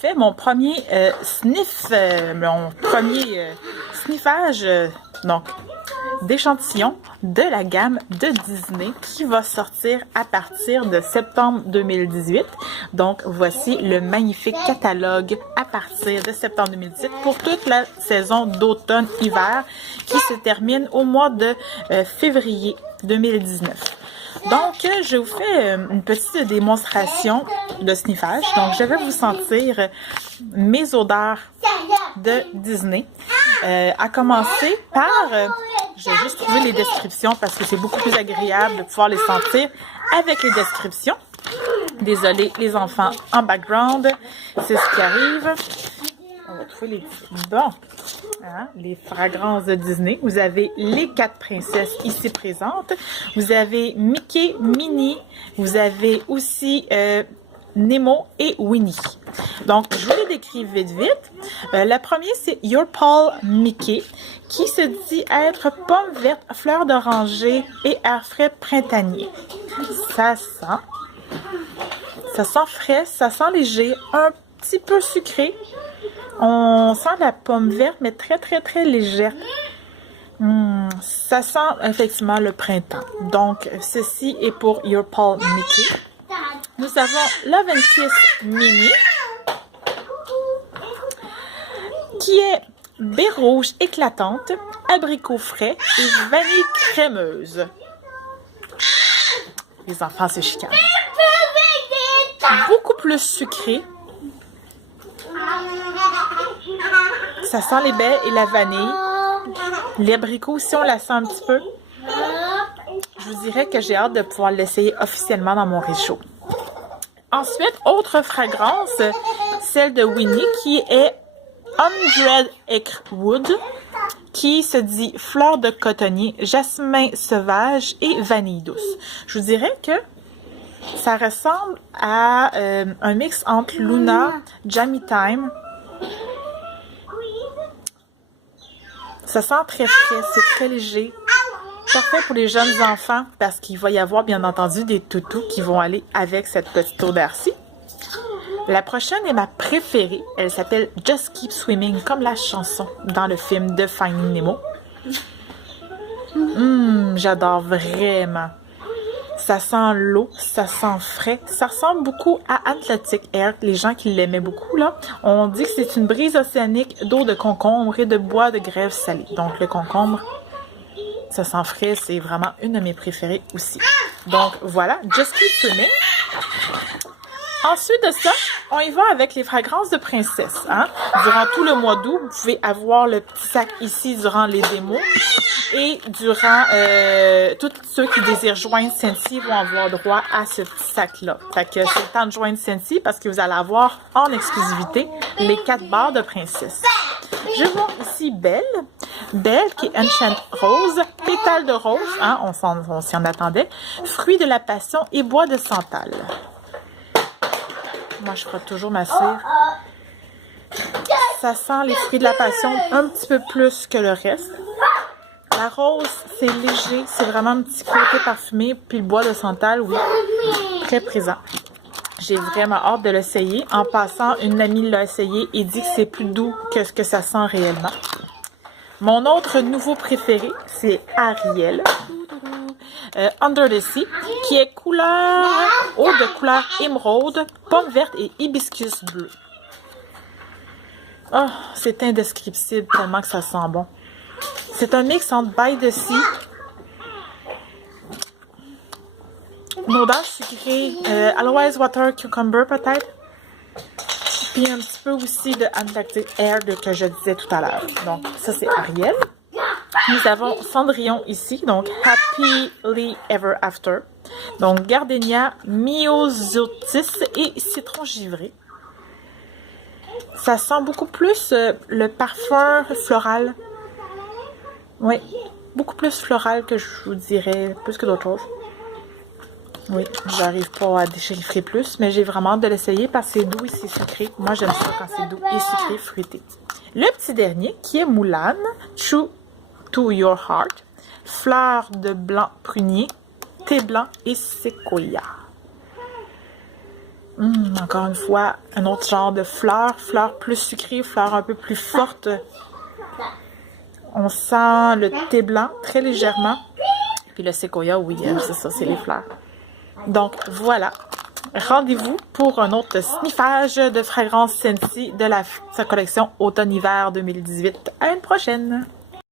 fait mon premier sniffage, donc d'échantillons de la gamme de Disney qui va sortir à partir de septembre 2018. Donc, voici le magnifique catalogue à partir de septembre 2018 pour toute la saison d'automne-hiver qui se termine au mois de février 2019. Donc, je vous fais une petite démonstration de sniffage. Donc, je vais vous sentir mes odeurs de Disney. À commencer par... je vais juste trouver les descriptions parce que c'est beaucoup plus agréable de pouvoir les sentir avec les descriptions. Désolée, les enfants en background, c'est ce qui arrive. On va trouver les... Bon, hein, les fragrances de Disney. Vous avez les 4 princesses ici présentes. Vous avez Mickey, Minnie. Vous avez aussi Nemo et Winnie. Donc, je vous les décris vite. La première, c'est Your Paul Mickey, qui se dit être pomme verte, fleur d'oranger et air frais printanier. Ça sent frais, ça sent léger, un petit peu sucré. On sent la pomme verte, mais très, très, très légère. Ça sent effectivement le printemps. Donc, ceci est pour Your Paul Mickey. Nous avons Love and Kiss Minnie, qui est baie rouge éclatante, abricot frais et vanille crémeuse. Les enfants se chicanent. Beaucoup plus sucré. Ça sent les baies et la vanille. L'abricot aussi, on la sent un petit peu. Je vous dirais que j'ai hâte de pouvoir l'essayer officiellement dans mon réchaud. Ensuite, autre fragrance, celle de Winnie qui est 100 Acre Wood, qui se dit fleur de cotonnier, jasmin sauvage et vanille douce. Je vous dirais que ça ressemble à un mix entre Luna, Jammy Time. Ça sent très frais, c'est très léger. Parfait pour les jeunes enfants parce qu'il va y avoir bien entendu des toutous qui vont aller avec cette petite odeur-ci. La prochaine est ma préférée. Elle s'appelle Just Keep Swimming, comme la chanson dans le film de Finding Nemo. J'adore vraiment. Ça sent l'eau, ça sent frais. Ça ressemble beaucoup à Atlantic Air, les gens qui l'aimaient beaucoup, là. On dit que c'est une brise océanique d'eau de concombre et de bois de grève salée. Donc, le concombre, ça sent frais, c'est vraiment une de mes préférées aussi. Donc, voilà, Just Keep Swimming. Ensuite de ça, on y va avec les fragrances de princesse. Hein? Durant tout le mois d'août, vous pouvez avoir le petit sac ici durant les démos. Et durant tous ceux qui désirent joindre Scentsy vont avoir droit à ce petit sac-là. Fait que c'est le temps de joindre Scentsy parce que vous allez avoir en exclusivité les 4 barres de princesse. Je vois ici Belle. Belle qui est Enchant Rose, pétale de rose, hein, on s'y en attendait, fruit de la passion et bois de santal. Moi, je frotte toujours ma cire. Ça sent les fruits de la passion un petit peu plus que le reste. La rose, c'est léger, c'est vraiment un petit côté parfumé. Puis le bois de santal, oui, très présent. J'ai vraiment hâte de l'essayer. En passant, une amie l'a essayé et dit que c'est plus doux que ce que ça sent réellement. Mon autre nouveau préféré, c'est Ariel. Under the Sea, qui est couleur, eau de couleur émeraude, pomme verte et hibiscus bleu. Oh, c'est indescriptible tellement que ça sent bon. C'est un mix entre By the Sea, une odeur sucrée, Aloes Water Cucumber peut-être, puis un petit peu aussi de Atlantic Air que je disais tout à l'heure. Donc ça c'est Ariel. Nous avons Cendrillon ici, donc Happily Ever After. Donc Gardenia, Myosotis et Citron givré. Ça sent beaucoup plus le parfum floral. Oui, beaucoup plus floral que je vous dirais, plus que d'autres choses. Oui, j'arrive pas à déchiffrer plus, mais j'ai vraiment hâte de l'essayer parce que c'est doux et c'est sucré. Moi, j'aime ça quand c'est doux et sucré, fruité. Le petit dernier, qui est Moulane, True to Your Heart, fleur de blanc prunier, thé blanc et séquoia. Encore une fois, un autre genre de fleurs. Fleurs plus sucrées, fleurs un peu plus fortes. On sent le thé blanc très légèrement. Puis le séquoia, oui, c'est ça, c'est les fleurs. Donc, voilà. Rendez-vous pour un autre sniffage de fragrance Scentsy de sa collection Automne-Hiver 2018. À une prochaine!